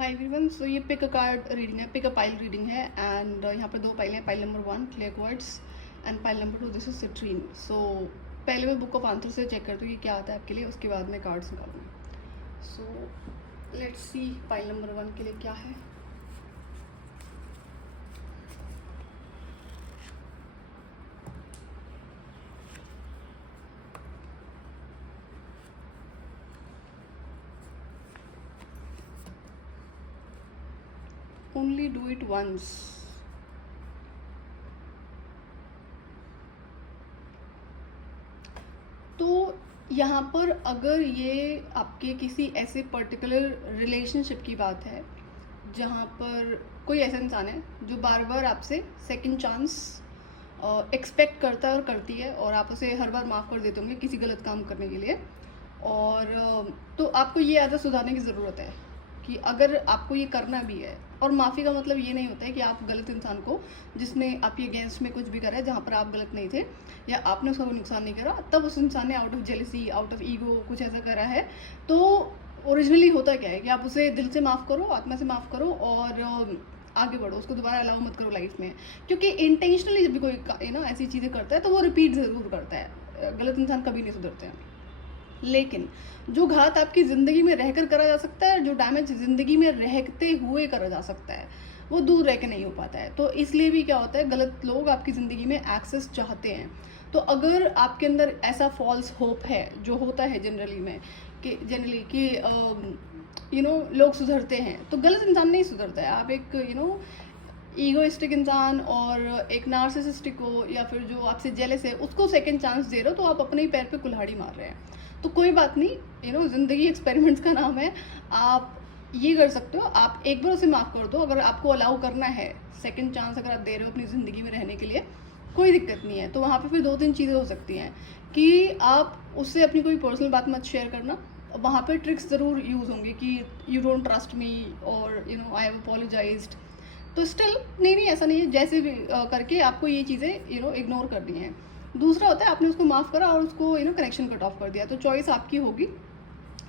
हाय everyone. So ये pick a card reading है, pick a pile reading है and यहाँ पर दो पाइल हैं। Pile number 1 clear words and pile number 2 this is citrine. So पहले मैं बुक ऑफ आंसर से चेक करती हूँ कि क्या आता है आपके लिए, उसके बाद मैं कार्ड्स निकालूँगी। So let's see pile number 1 के लिए क्या है। Only do it once. तो यहाँ पर अगर ये आपके किसी ऐसे पर्टिकुलर रिलेशनशिप की बात है जहाँ पर कोई ऐसा इंसान है जो बार बार आपसे सेकंड चांस एक्सपेक्ट करता है और करती है, और आप उसे हर बार माफ़ कर देते होंगे किसी गलत काम करने के लिए, और तो आपको ये आदत सुधारने की ज़रूरत है कि अगर आपको ये करना भी है। और माफ़ी का मतलब ये नहीं होता है कि आप गलत इंसान को, जिसने आपके अगेंस्ट में कुछ भी करा है जहाँ पर आप गलत नहीं थे या आपने उसका कोई नुकसान नहीं करा, तब उस इंसान ने out of jealousy, out of ego कुछ ऐसा करा है। तो ओरिजिनली होता क्या है कि आप उसे दिल से माफ़ करो, आत्मा से माफ़ करो और आगे बढ़ो, उसको दोबारा अलाउ मत करो लाइफ में। क्योंकि इंटेंशनली जब भी कोई ऐसी चीज़ें करता है तो वो रिपीट ज़रूर करता है। गलत इंसान कभी नहीं सुधरते हैं। लेकिन जो घात आपकी ज़िंदगी में रहकर करा जा सकता है, जो डैमेज ज़िंदगी में रहते हुए करा जा सकता है, वो दूर रह के नहीं हो पाता है। तो इसलिए भी क्या होता है, गलत लोग आपकी ज़िंदगी में एक्सेस चाहते हैं। तो अगर आपके अंदर ऐसा फॉल्स होप है, जो होता है जनरली कि लोग सुधरते हैं, तो गलत इंसान नहीं सुधरता है। आप एक ईगोइस्टिक इंसान और एक नार्सिसिस्टिक हो या फिर जो आपसे जेलस है उसको सेकंड चांस दे रहे हो, तो आप अपने ही पैर पे कुल्हाड़ी मार रहे हैं। तो कोई बात नहीं, ज़िंदगी एक्सपेरिमेंट्स का नाम है। आप ये कर सकते हो, आप एक बार उसे माफ़ कर दो। अगर आपको अलाउ करना है सेकंड चांस, अगर आप दे रहे हो अपनी ज़िंदगी में रहने के लिए, कोई दिक्कत नहीं है। तो वहाँ पे फिर 2-3 चीज़ें हो सकती हैं कि आप उससे अपनी कोई पर्सनल बात मत शेयर करना। वहाँ पे ट्रिक्स ज़रूर यूज़ होंगे कि यू डोंट ट्रस्ट मी और आई हैव अपोलोजाइज्ड। तो स्टिल नहीं ऐसा नहीं है, जैसे भी करके आपको ये चीज़ें इग्नोर करनी है। दूसरा होता है आपने उसको माफ़ करा और उसको कनेक्शन कट ऑफ कर दिया, तो चॉइस आपकी होगी।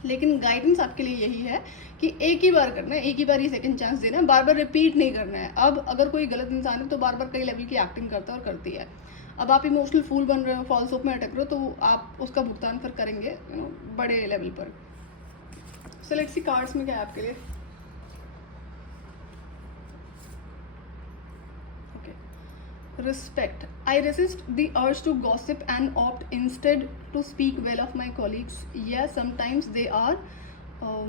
लेकिन गाइडेंस आपके लिए यही है कि एक ही बार करना है, एक ही बार ही सेकंड चांस देना है, बार बार रिपीट नहीं करना है। अब अगर कोई गलत इंसान है तो बार बार कई लेवल की एक्टिंग करता है और करती है। अब आप इमोशनल फूल बन रहे हो, फॉल्स होप में अटक रहे हो, तो आप उसका भुगतान फिर करेंगे बड़े लेवल पर। सो लेट्स सी कार्ड्स में क्या है आपके लिए। Respect. I resist the urge to gossip and opt instead to speak well of my colleagues. Yes, sometimes they are uh,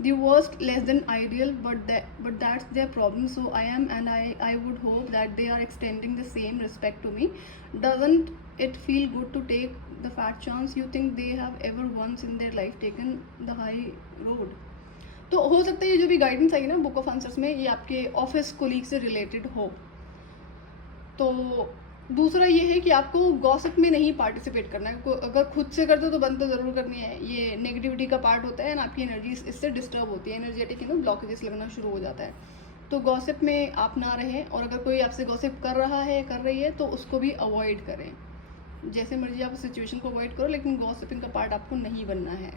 the worst, less than ideal, but that's their problem. So I am, and I would hope that they are extending the same respect to me. Doesn't it feel good to take the fat chance? You think they have ever once in their life taken the high road? तो हो सकता है ये जो भी guidance आई ना book of answers में, ये आपके ऑफिस कोलीग से रिलेटेड हो। तो दूसरा ये है कि आपको गॉसिप में नहीं पार्टिसिपेट करना है। अगर खुद से करते हो तो बंद तो ज़रूर करनी है। ये नेगेटिविटी का पार्ट होता है ना, आपकी एनर्जी इससे डिस्टर्ब होती है, एनर्जेटिक ब्लॉकेजेस लगना शुरू हो जाता है। तो गॉसिप में आप ना रहें, और अगर कोई आपसे गॉसिप कर रहा है, कर रही है, तो उसको भी अवॉइड करें। जैसे मर्जी आप सिचुएशन को अवॉइड करो, लेकिन गॉसिपिंग का पार्ट आपको नहीं बनना है।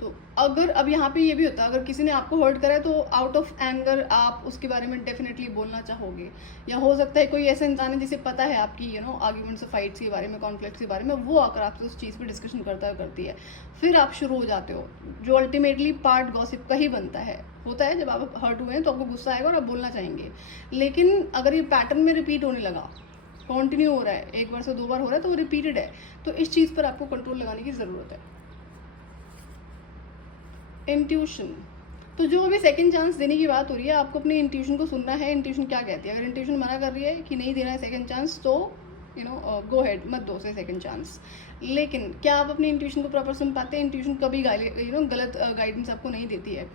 तो अगर अब यहाँ पे ये भी होता है, अगर किसी ने आपको हर्ट करा है तो आउट ऑफ एंगर आप उसके बारे में डेफिनेटली बोलना चाहोगे। या हो सकता है कोई ऐसा इंसान है जिसे पता है आपकी आर्ग्यूमेंट्स, फाइट्स के बारे में, कॉन्फ्लिक्ट्स के बारे में, वो आकर आपसे उस चीज़ पे डिस्कशन करता है, करती है, फिर आप शुरू हो जाते हो, जो अल्टीमेटली पार्ट गॉसिप का ही बनता है। होता है जब आप हर्ट हुए हैं तो आपको गुस्सा आएगा और आप बोलना चाहेंगे। लेकिन अगर ये पैटर्न में रिपीट होने लगा, कंटिन्यू हो रहा है, एक बार से 2 बार हो रहा है, तो वो रिपीटेड है, तो इस चीज़ पर आपको कंट्रोल लगाने की ज़रूरत है। इंट्यूशन। तो जो अभी सेकंड चांस देने की बात हो रही है, आपको अपनी इंट्यूशन को सुनना है। इंट्यूशन क्या कहती है? अगर इंट्यूशन मना कर रही है कि नहीं देना है सेकंड चांस, तो गो हेड, मत दो से सेकंड चांस। लेकिन क्या आप अपनी इंट्यूशन को प्रॉपर सुन पाते हैं? इंट्यूशन कभी गलत गाइडेंस आपको नहीं देती है।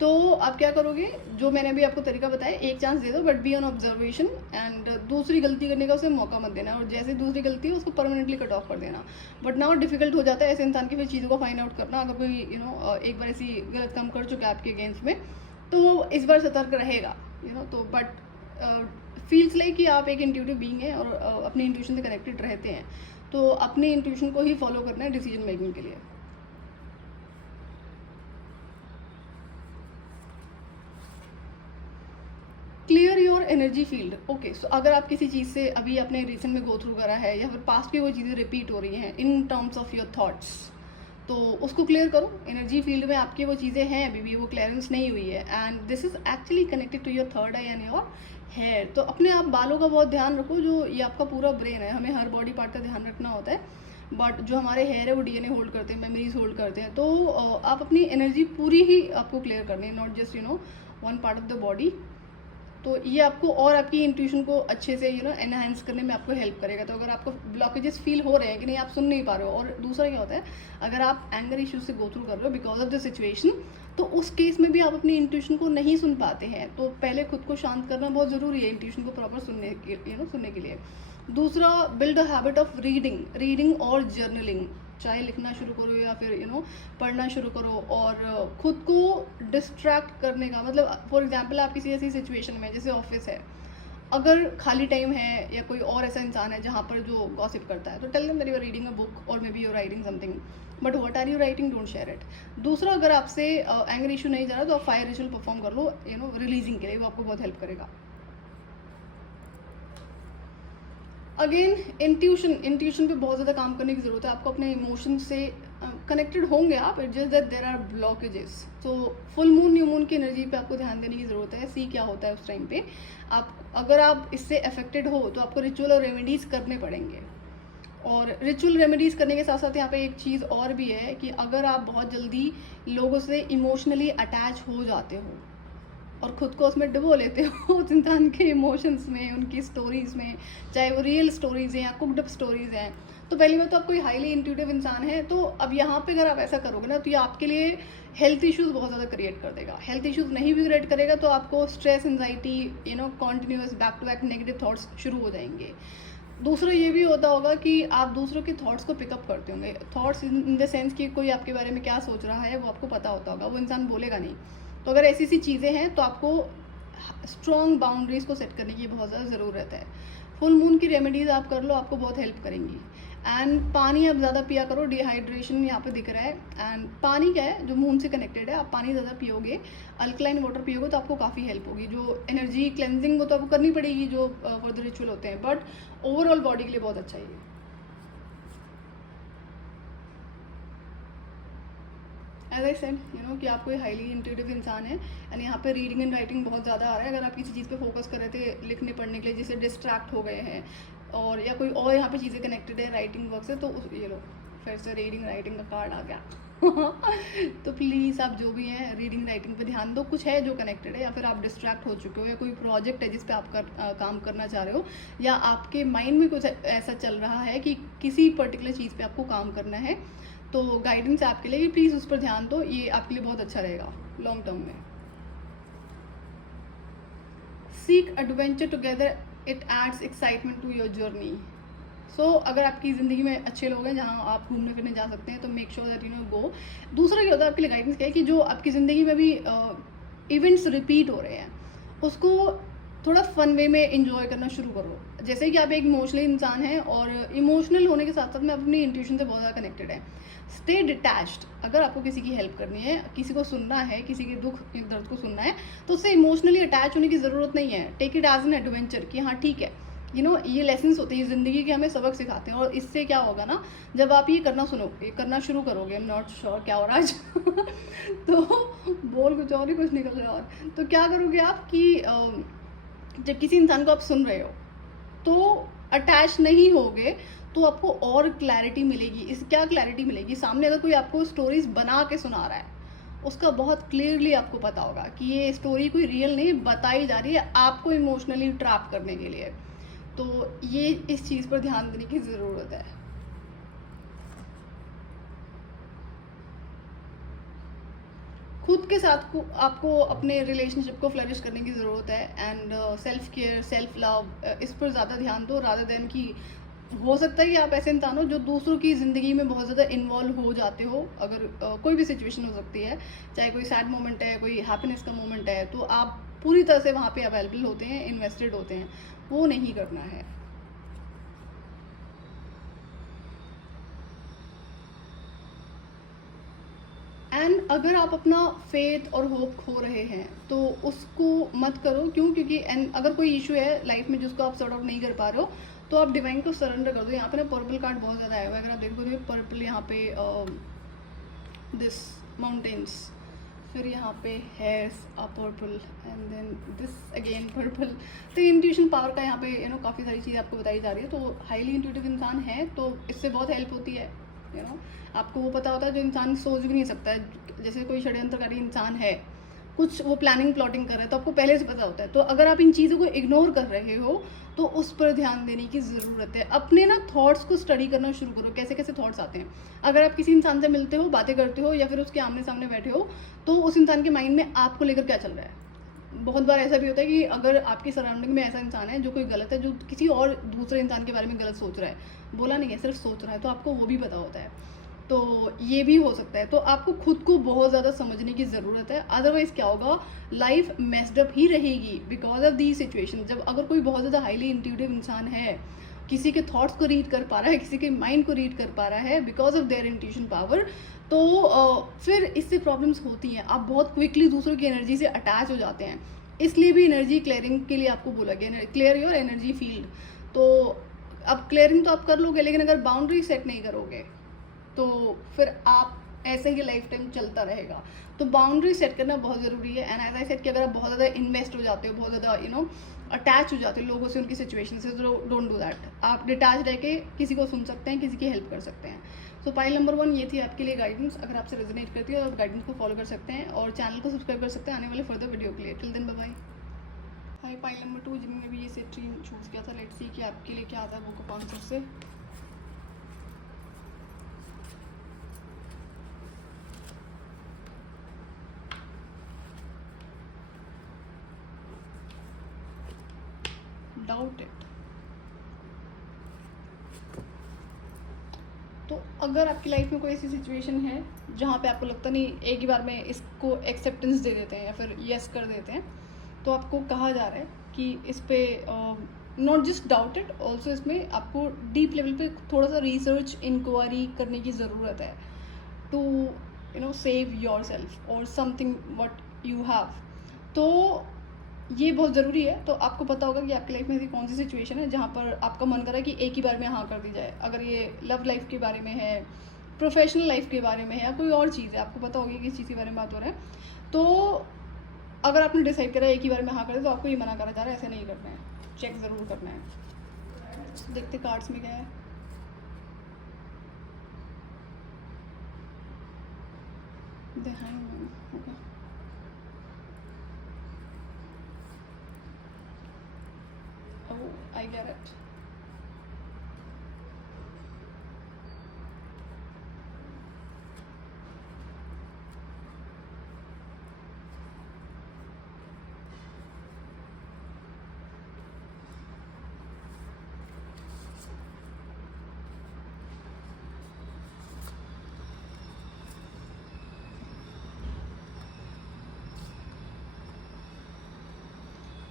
तो आप क्या करोगे, जो मैंने अभी आपको तरीका बताया, एक चांस दे दो, but be on observation, and दूसरी गलती करने का उसे मौका मत देना, और जैसे दूसरी गलती है उसको परमानेंटली कट ऑफ कर देना। बट नाउ डिफिकल्ट हो जाता है ऐसे इंसान की फिर चीज़ों को फाइंड आउट करना। अगर कोई एक बार ऐसी गलत काम कर चुका है आपके अगेंस्ट में, तो वो इस बार सतर्क रहेगा। तो बट फील्स लाइक कि आप एक इंट्यूटिव बीइंग है और अपनी इंट्यूशन से कनेक्टेड रहते हैं, तो अपनी इंट्यूशन को ही फॉलो करना है डिसीजन मेकिंग के लिए। Clear your energy field. Okay, so अगर आप किसी चीज़ से अभी आपने रिसेंट में गो थ्रू करा है या फिर पास्ट की वो चीज़ें रिपीट हो रही हैं in terms of your thoughts, तो उसको क्लियर करो। एनर्जी फील्ड में आपकी वो चीज़ें हैं अभी भी, वो क्लियरेंस नहीं हुई है, and this is actually connected to your third eye and your hair. तो अपने आप बालों का बहुत ध्यान रखो। जो ये आपका पूरा ब्रेन है, हमें हर बॉडी पार्ट का ध्यान रखना होता है, बट जो हमारे हेयर है वो डीएनए होल्ड करते हैं, मेमोरीज होल्ड करते हैं। तो आप अपनी एनर्जी पूरी ही आपको क्लियर करनी है, not just one part of the body. तो ये आपको और आपकी इंट्यूशन को अच्छे से एनहांस करने में आपको हेल्प करेगा। तो अगर आपको ब्लॉकेजेस फील हो रहे हैं कि नहीं आप सुन नहीं पा रहे हो, और दूसरा क्या होता है, अगर आप एंगर इश्यूज से गो थ्रू कर रहे हो बिकॉज ऑफ द सिचुएशन, तो उस केस में भी आप अपनी इंट्यूशन को नहीं सुन पाते हैं। तो पहले खुद को शांत करना बहुत ज़रूरी है इंट्यूशन को प्रॉपर सुनने के लिए। दूसरा, build a habit of reading और जर्नलिंग। चाहे लिखना शुरू करो या फिर पढ़ना शुरू करो, और खुद को डिस्ट्रैक्ट करने का मतलब, फॉर एग्जांपल आप किसी ऐसी सिचुएशन में जैसे ऑफिस है, अगर खाली टाइम है या कोई और ऐसा इंसान है जहाँ पर जो गॉसिप करता है, तो tell them that you are reading a book और maybe you are writing something, but what are you writing, don't share it. दूसरा, अगर आपसे एंगर इशू नहीं जा रहा तो आप फायर रिचुअल परफॉर्म कर लो रिलीजिंग के लिए, वो आपको बहुत हेल्प करेगा। अगेन, इंट्यूशन पे बहुत ज़्यादा काम करने की ज़रूरत है। आपको अपने इमोशन से कनेक्टेड होंगे आप, it just that there are blockages. तो फुल मून, न्यू मून की एनर्जी पे आपको ध्यान देने की ज़रूरत है। सी क्या होता है उस टाइम पे। अगर आप इससे अफेक्टेड हो तो आपको रिचुअल और रेमेडीज़ करने पड़ेंगे। और रिचुअल रेमेडीज़ करने के साथ साथ यहाँ पे एक चीज़ और भी है कि अगर आप बहुत जल्दी लोगों से इमोशनली अटैच हो जाते हो और खुद को उसमें डुबो लेते हो उस इंसान के इमोशंस में, उनकी स्टोरीज में, चाहे वो रियल स्टोरीज हैं या कुकड अप स्टोरीज हैं, तो पहली बात तो आप कोई हाईली इंट्यूटिव इंसान है। तो अब यहाँ पे अगर आप ऐसा करोगे ना, तो ये आपके लिए हेल्थ इश्यूज बहुत ज़्यादा क्रिएट कर देगा। हेल्थ इश्यूज नहीं भी क्रिएट करेगा तो आपको stress, anxiety, continuous back to back negative thoughts शुरू हो जाएंगे। दूसरा ये भी होता होगा कि आप दूसरों के थॉट्स को पिकअप करते होंगे। थॉट्स इन द सेंस कि कोई आपके बारे में क्या सोच रहा है वो आपको पता होता होगा, वो इंसान बोलेगा नहीं। तो अगर ऐसी सी चीज़ें हैं तो आपको स्ट्रॉन्ग बाउंड्रीज को सेट करने की बहुत ज़्यादा ज़रूरत है। फुल मून की रेमेडीज़ आप कर लो, आपको बहुत हेल्प करेंगी। एंड पानी आप ज़्यादा पिया करो, डिहाइड्रेशन यहाँ पे दिख रहा है। एंड पानी क्या है, जो मून से कनेक्टेड है, आप पानी ज़्यादा पियोगे, अल्कलाइन वाटर पियोगे तो आपको काफ़ी हेल्प होगी। जो एनर्जी क्लेंजिंग वो तो आपको करनी पड़ेगी जो फॉर द रिचुअल होते हैं, बट ओवरऑल बॉडी के लिए बहुत अच्छा है ये। एज आई सेड कि आप कोई हाईली इंट्यूटिव इंसान है, एंड यहाँ पे रीडिंग एंड राइटिंग बहुत ज़्यादा आ रहा है। अगर आप किसी चीज़ पे फोकस कर रहे थे लिखने पढ़ने के लिए, जिससे डिस्ट्रैक्ट हो गए हैं, और या कोई और यहाँ पे चीज़ें कनेक्टेड है राइटिंग वर्क से, तो ये लो फिर से रीडिंग राइटिंग का कार्ड आ गया। तो प्लीज़ आप जो भी हैं रीडिंग राइटिंग पे ध्यान दो। कुछ है जो कनेक्टेड है, या फिर आप डिस्ट्रैक्ट हो चुके हो, या कोई प्रोजेक्ट है जिस पे आप काम करना चाह रहे हो, या आपके माइंड में कुछ ऐसा चल रहा है कि किसी पर्टिकुलर चीज़ पे आपको काम करना है, तो गाइडेंस आपके लिए, प्लीज़ उस पर ध्यान दो। ये आपके लिए बहुत अच्छा रहेगा लॉन्ग टर्म में। Seek adventure together, it adds excitement to your journey. So अगर आपकी ज़िंदगी में अच्छे लोग हैं जहाँ आप घूमने फिरने जा सकते हैं, तो मेक श्योर दैट गो। दूसरा क्या होता है आपके लिए गाइडेंस क्या है कि जो आपकी ज़िंदगी में भी इवेंट्स रिपीट हो रहे हैं, उसको थोड़ा फन वे में इंजॉय करना शुरू करो। जैसे कि आप एक इमोशनल इंसान हैं, और इमोशनल होने के साथ साथ में अपनी इंट्यूशन से बहुत ज़्यादा कनेक्टेड है। Stay detached. अगर आपको किसी की हेल्प करनी है, किसी को सुनना है, किसी के दुख दर्द को सुनना है, तो उससे इमोशनली अटैच होने की ज़रूरत नहीं है। Take it as an adventure कि हाँ ठीक है, ये लेसन्स होते हैं ज़िंदगी के, हमें सबक सिखाते हैं। और इससे क्या होगा ना, जब आप ये करना शुरू करोगे, आई एम नॉट श्योर क्या हो रहा है आज तो बोल कुछ और ही कुछ निकल रहा है। और तो क्या करोगे आप कि जब किसी इंसान को आप सुन रहे हो तो अटैच नहीं होगे, तो आपको और क्लैरिटी मिलेगी। क्या क्लैरिटी मिलेगी, सामने अगर कोई आपको स्टोरीज बना के सुना रहा है, उसका बहुत क्लियरली आपको पता होगा कि ये स्टोरी कोई रियल नहीं बताई जा रही है आपको इमोशनली ट्रैप करने के लिए। तो ये इस चीज़ पर ध्यान देने की ज़रूरत है। खुद के साथ को आपको अपने रिलेशनशिप को फ्लरिश करने की ज़रूरत है। And self care, self love, इस पर ज़्यादा ध्यान दो, रादर देन कि हो सकता है कि आप ऐसे इंसान हो जो दूसरों की ज़िंदगी में बहुत ज़्यादा इन्वॉल्व हो जाते हो। अगर कोई भी सिचुएशन हो सकती है, चाहे कोई सैड मोमेंट है, कोई हैप्पीनेस का मोमेंट है, तो आप पूरी तरह से वहाँ पे अवेलेबल होते हैं, इन्वेस्टेड होते हैं, वो नहीं करना है। एंड अगर आप अपना फेथ और होप खो रहे हैं तो उसको मत करो। क्यों? क्योंकि अगर कोई इशू है लाइफ में जिसको आप सॉर्ट आउट नहीं कर पा रहे हो तो आप डिवाइन को सरेंडर कर दो। यहाँ पे ना पर्पल कार्ड बहुत ज़्यादा आया हुआ है, अगर आप देखोगे पर्पल यहाँ पे दिस माउंटेन्स, फिर यहाँ पे here's purple and then this again purple. तो इंट्यूशन पावर का यहाँ पे काफ़ी सारी चीज़ आपको बताई जा रही है। तो हाईली इंट्यूटिव इंसान है तो इससे बहुत हेल्प होती है। आपको वो पता होता है जो इंसान सोच भी नहीं सकता है। जैसे कोई षड्यंत्रकारी इंसान है, कुछ वो प्लानिंग प्लॉटिंग कर रहा है तो आपको पहले से पता होता है। तो अगर आप इन चीज़ों को इग्नोर कर रहे हो तो उस पर ध्यान देने की ज़रूरत है। अपने ना थॉट्स को स्टडी करना शुरू करो, कैसे कैसे थॉट्स आते हैं। अगर आप किसी इंसान से मिलते हो, बातें करते हो या फिर उसके आमने सामने बैठे हो तो उस इंसान के माइंड में आपको लेकर क्या चल रहा है। बहुत बार ऐसा भी होता है कि अगर आपकी सराउंडिंग में ऐसा इंसान है जो कोई गलत है, जो किसी और दूसरे इंसान के बारे में गलत सोच रहा है, बोला नहीं है सिर्फ सोच रहा है, तो आपको वो भी पता होता है। तो ये भी हो सकता है। तो आपको खुद को बहुत ज़्यादा समझने की ज़रूरत है, अदरवाइज़ क्या होगा, लाइफ मेस्ड अप ही रहेगी बिकॉज ऑफ दी सिचुएशन। जब अगर कोई बहुत ज़्यादा हाईली इंट्यूटिव इंसान है, किसी के थॉट्स को रीड कर पा रहा है, किसी के माइंड को रीड कर पा रहा है because of their intuition power, तो फिर इससे प्रॉब्लम्स होती हैं। आप बहुत क्विकली दूसरों की एनर्जी से अटैच हो जाते हैं। इसलिए भी एनर्जी क्लियरिंग के लिए आपको बोला गया, क्लियर योर एनर्जी फील्ड। तो अब क्लियरिंग तो आप कर लोगे, लेकिन अगर बाउंड्री सेट नहीं करोगे तो फिर आप ऐसे ही लाइफ टाइम चलता रहेगा। तो बाउंड्री सेट करना बहुत ज़रूरी है। एंड एज आई सेड कि अगर आप बहुत ज़्यादा इन्वेस्ट हो जाते हो, बहुत ज़्यादा अटैच हो जाते हो लोगों से, उनकी सिचुएशन से, तो डोंट डू दैट। आप डिटैच रह के किसी को सुन सकते हैं, किसी की हेल्प कर सकते हैं। सो पाइल नंबर 1 ये थी आपके लिए गाइडेंस। अगर आपसे रेजोनेट करती है तो आप गाइडेंस को फॉलो कर सकते हैं और चैनल को सब्सक्राइब कर सकते हैं आने वाले फर्दर वीडियो के लिए। Till then bye bye. Hi pile number 2 जिन्होंने भी ये सेट चूज़ किया था, लेट्स सी कि आपके लिए क्या आता है बुक ऑफ आंसर से। Doubt it. तो अगर आपकी लाइफ में कोई ऐसी सिचुएशन है जहाँ पे आपको लगता नहीं, एक ही बार में इसको एक्सेप्टेंस दे देते हैं या फिर यस कर देते हैं, तो आपको कहा जा रहा है कि इस पे not just doubt it, also इसमें आपको डीप लेवल पे थोड़ा सा रिसर्च इंक्वायरी करने की ज़रूरत है टू सेव योर सेल्फ और समथिंग व्हाट यू हैव। तो ये बहुत ज़रूरी है। तो आपको पता होगा कि आपकी लाइफ में ऐसी कौन सी सिचुएशन है जहाँ पर आपका मन कर रहा है कि एक ही बार में हाँ कर दी जाए। अगर ये लव लाइफ के बारे में है, प्रोफेशनल लाइफ के बारे में है, या कोई और चीज़ है, आपको पता होगी किस चीज़ के बारे में बात हो रहा है। तो अगर आपने डिसाइड करा एक ही बार में हाँ कर दे तो आपको ये मना करा जा रहा है, ऐसे नहीं करना है, चेक ज़रूर करना है। देखते कार्ड्स में क्या है। होगा। Oh, I get it.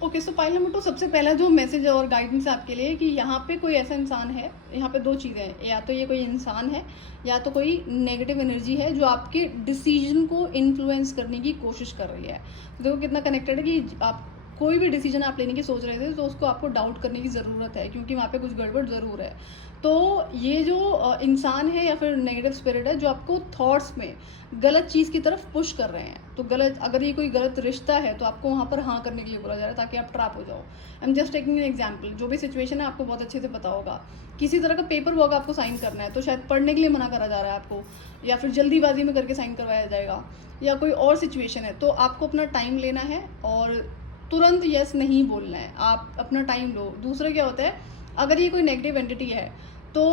Okay, so pile number 2 सबसे पहला जो मैसेज और गाइडेंस है आपके लिए कि यहाँ पे कोई ऐसा इंसान है, यहाँ पे 2 चीज़ें हैं, या तो ये कोई इंसान है या तो कोई नेगेटिव एनर्जी है जो आपके डिसीजन को इन्फ्लुएंस करने की कोशिश कर रही है। तो देखो कितना कनेक्टेड है कि आप कोई भी डिसीजन आप लेने की सोच रहे थे तो उसको आपको डाउट करने की ज़रूरत है, क्योंकि वहाँ पे कुछ गड़बड़ ज़रूर है। तो ये जो इंसान है या फिर नेगेटिव स्पिरिट है जो आपको थॉट्स में गलत चीज़ की तरफ पुश कर रहे हैं, तो गलत, अगर ये कोई गलत रिश्ता है तो आपको वहाँ पर हाँ करने के लिए बोला जा रहा है ताकि आप ट्रैप हो जाओ। I am just taking an example. जो भी सिचुएशन है आपको बहुत अच्छे से पता होगा। किसी तरह का पेपर वर्क आपको साइन करना है तो शायद पढ़ने के लिए मना करा जा रहा है आपको, या फिर जल्दीबाजी में करके साइन करवाया जाएगा, या कोई और सिचुएशन है। तो आपको अपना टाइम लेना है और तुरंत यस नहीं बोलना है, आप अपना टाइम लो। दूसरा क्या होता है, अगर ये कोई नेगेटिव एंटिटी है तो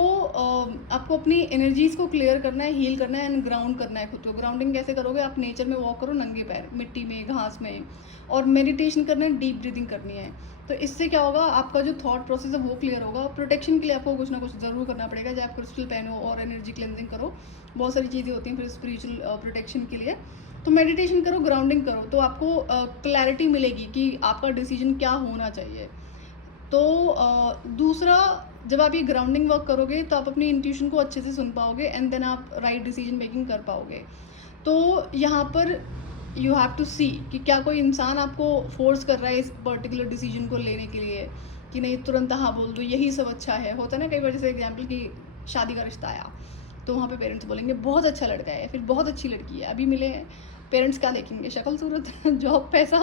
आपको अपनी एनर्जीज़ को क्लियर करना है, हील करना है एंड ग्राउंड करना है खुद को। ग्राउंडिंग कैसे करोगे, आप नेचर में वॉक करो, नंगे पैर, मिट्टी में, घास में, और मेडिटेशन करना है, डीप ब्रीदिंग करनी है। तो इससे क्या होगा, आपका जो थॉट प्रोसेस है वो क्लियर होगा। प्रोटेक्शन के लिए आपको कुछ ना कुछ ज़रूर करना पड़ेगा, चाहे आप क्रिस्टल पहनो और एनर्जी क्लेंजिंग करो, बहुत सारी चीज़ें होती हैं फिर स्पिरिचुअल प्रोटेक्शन के लिए। तो मेडिटेशन करो, ग्राउंडिंग करो, तो आपको क्लैरिटी मिलेगी कि आपका डिसीजन क्या होना चाहिए। तो दूसरा, जब आप ये ग्राउंडिंग वर्क करोगे तो आप अपनी इंट्यूशन को अच्छे से सुन पाओगे एंड देन आप राइट डिसीजन मेकिंग कर पाओगे। तो यहाँ पर यू हैव टू सी कि क्या कोई इंसान आपको फोर्स कर रहा है इस पर्टिकुलर डिसीजन को लेने के लिए, कि नहीं तुरंत हाँ बोल दो यही सब अच्छा है। होता है ना कई बार, जैसे एग्जाम्पल कि शादी का रिश्ता आया तो वहाँ पे पेरेंट्स बोलेंगे बहुत अच्छा लड़का है, फिर बहुत अच्छी लड़की है, अभी मिले हैं, पेरेंट्स क्या देखेंगे, शक्ल सूरत जॉब पैसा,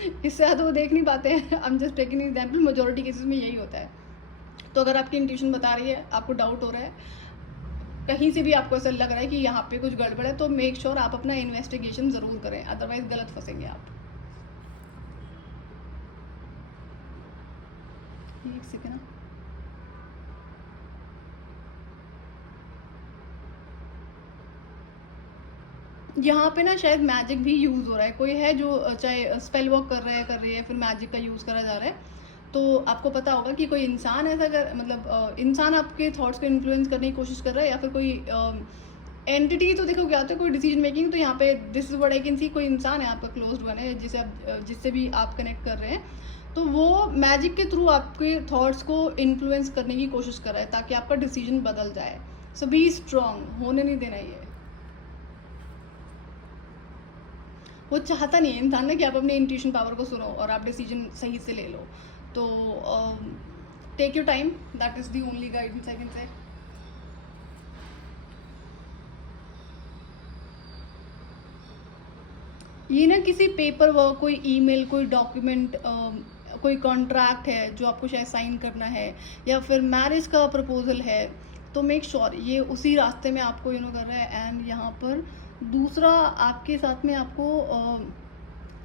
इससे ज़्यादा वो देख नहीं पाते हैं। I am just taking example, majority cases में यही होता है। तो अगर आपकी इंट्यूशन बता रही है, आपको डाउट हो रहा है, कहीं से भी आपको ऐसा लग रहा है कि यहाँ पे कुछ गड़बड़ है, तो मेक श्योर आप अपना इन्वेस्टिगेशन ज़रूर करें, अदरवाइज गलत फंसेंगे आप। एक सेकेंड ना, यहाँ पे ना शायद मैजिक भी यूज़ हो रहा है। कोई है जो चाहे स्पेल वर्क कर रही है, फिर मैजिक का यूज़ करा जा रहा है। तो आपको पता होगा कि कोई इंसान ऐसा कर, मतलब इंसान आपके थॉट्स को इन्फ्लुएंस करने की कोशिश कर रहा है, या फिर कोई एंटिटी। तो देखो क्या होता है, कोई डिसीजन मेकिंग, तो यहाँ पे this is what I can see, कोई इंसान है आपका क्लोज्ड वन है, जिससे भी आप कनेक्ट कर रहे हैं, तो वो मैजिक के थ्रू आपके थॉट्स को इन्फ्लुएंस करने की कोशिश कर रहा है ताकि आपका डिसीजन बदल जाए। सो बी स्ट्रांग, होने नहीं देना ये। वो चाहता नहीं है इंसान ना कि आप अपने इंट्यूशन पावर को सुनो और आप डिसीजन सही से ले लो। तो take your time, that is the only guidance I can say. ये ना किसी पेपर वर्क, कोई ईमेल, कोई डॉक्यूमेंट, कोई कॉन्ट्रैक्ट है जो आपको शायद साइन करना है, या फिर मैरिज का प्रपोजल है, तो मेक श्योर ये उसी रास्ते में आपको कर रहा है। एंड यहाँ पर दूसरा आपके साथ में आपको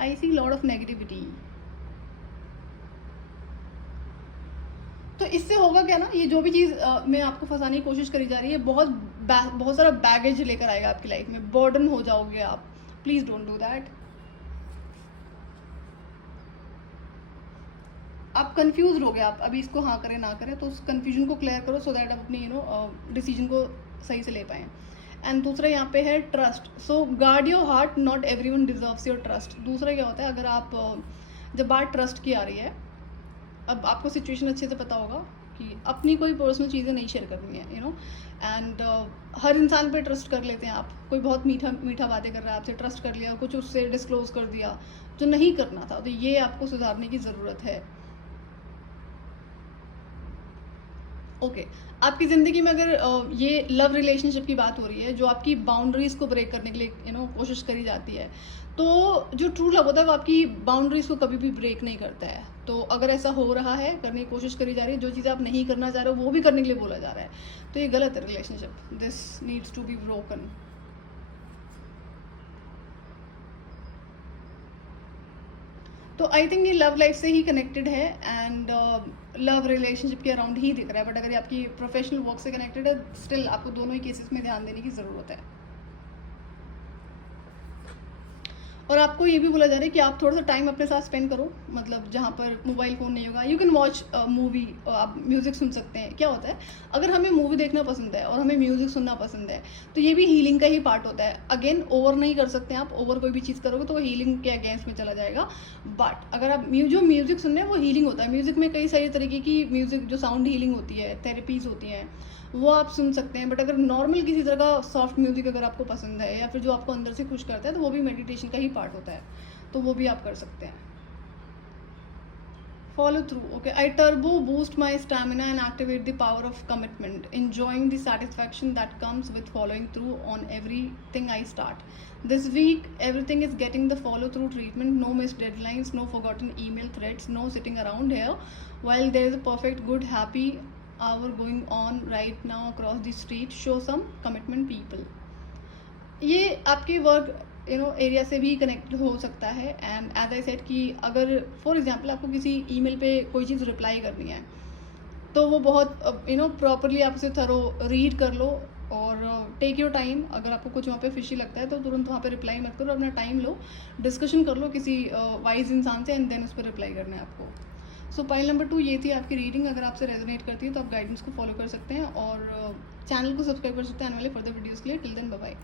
आई सी लॉट ऑफ नेगेटिविटी। तो इससे होगा क्या ना, ये जो भी चीज़ में आपको फंसाने की कोशिश करी जा रही है, बहुत सारा बैगेज लेकर आएगा आपकी लाइफ में, बर्डन हो जाओगे आप। Please don't do that. आप कंफ्यूज हो गए, आप अभी इसको हाँ करें ना करें, तो उस कंफ्यूजन को क्लियर करो सो दैट आप अपनी डिसीजन को सही से ले पाएँ। एंड दूसरा यहाँ पे है trust. So guard your heart, not everyone deserves your trust. दूसरा क्या होता है, अगर आप जब बात ट्रस्ट की आ रही है, अब आपको सिचुएशन अच्छे से पता होगा कि अपनी कोई पर्सनल चीज़ें नहीं शेयर करनी है, एंड हर इंसान पे ट्रस्ट कर लेते हैं आप। कोई बहुत मीठा बातें कर रहा है, आपसे ट्रस्ट कर लिया, कुछ उससे डिस्क्लोज कर दिया जो नहीं करना था, तो ये आपको सुधारने की ज़रूरत है। ओके आपकी ज़िंदगी में अगर ये लव रिलेशनशिप की बात हो रही है, जो आपकी बाउंड्रीज़ को ब्रेक करने के लिए कोशिश करी जाती है, तो जो ट्रू लव होता है वो आपकी बाउंड्रीज़ को कभी भी ब्रेक नहीं करता है। तो अगर ऐसा हो रहा है, करने की कोशिश करी जा रही है, जो चीज़ें आप नहीं करना चाह रहे हो वो भी करने के लिए बोला जा रहा है, तो ये गलत है relationship. This needs to be broken. तो आई थिंक ये लव लाइफ से ही कनेक्टेड है, एंड लव रिलेशनशिप के अराउंड ही दिख रहा है। बट अगर ये आपकी प्रोफेशनल वर्क से कनेक्टेड है, स्टिल आपको दोनों ही केसेस में ध्यान देने की ज़रूरत है। और आपको ये भी बोला जा रहा है कि आप थोड़ा सा टाइम अपने साथ स्पेंड करो, मतलब जहाँ पर मोबाइल फ़ोन नहीं होगा। यू कैन वॉच मूवी, आप म्यूज़िक सुन सकते हैं। क्या होता है, अगर हमें मूवी देखना पसंद है और हमें म्यूज़िक सुनना पसंद है, तो ये भी हीलिंग का ही पार्ट होता है। अगेन ओवर नहीं कर सकते आप, ओवर कोई भी चीज़ करोगे तो वो हीलिंग के अगेंस्ट में चला जाएगा। बट अगर आप जो म्यूज़िक सुन रहे हैं वो हीलिंग होता है। म्यूज़िक में कई सारी तरीके की म्यूज़िक जो साउंड हीलिंग होती है, थेरेपीज़ होती हैं, वो आप सुन सकते हैं। बट अगर नॉर्मल किसी तरह का सॉफ्ट म्यूज़िक अगर आपको पसंद है, या फिर जो आपको अंदर से खुश करता है, तो वो भी मेडिटेशन का ही पार्ट होता है, तो वो भी आप कर सकते हैं। Follow through. Okay, I turbo boost my stamina and activate the power of commitment, enjoying the satisfaction that comes with following through on everything I start. This week, everything is getting the follow through treatment. No missed deadlines, no forgotten email threads, no sitting around here while there is a perfect, good, happy hour going on right now across the street. Show some commitment, people. ये आपके work area से भी connect हो सकता है। And as I said कि अगर for example आपको किसी ईमेल पे कोई चीज़ रिप्लाई करनी है, तो वो बहुत प्रॉपरली आप उसे थरो रीड कर लो और टेक योर टाइम। अगर आपको कुछ वहाँ पे फिशी लगता है तो तुरंत वहाँ पे रिप्लाई मत करो, अपना टाइम लो, डिस्कशन कर लो किसी वाइज इंसान से, एंड देन उस पर रिप्लाई करना है आपको। सो पॉइंट नंबर 2 ये थी आपकी रीडिंग। अगर आपसे रेजोनेट करती है तो आप गाइडेंस को फॉलो कर सकते हैं और चैनल को सब्सक्राइब कर सकते हैं आने वाले फर्दर वीडियोज़ के लिए। Till then bye bye.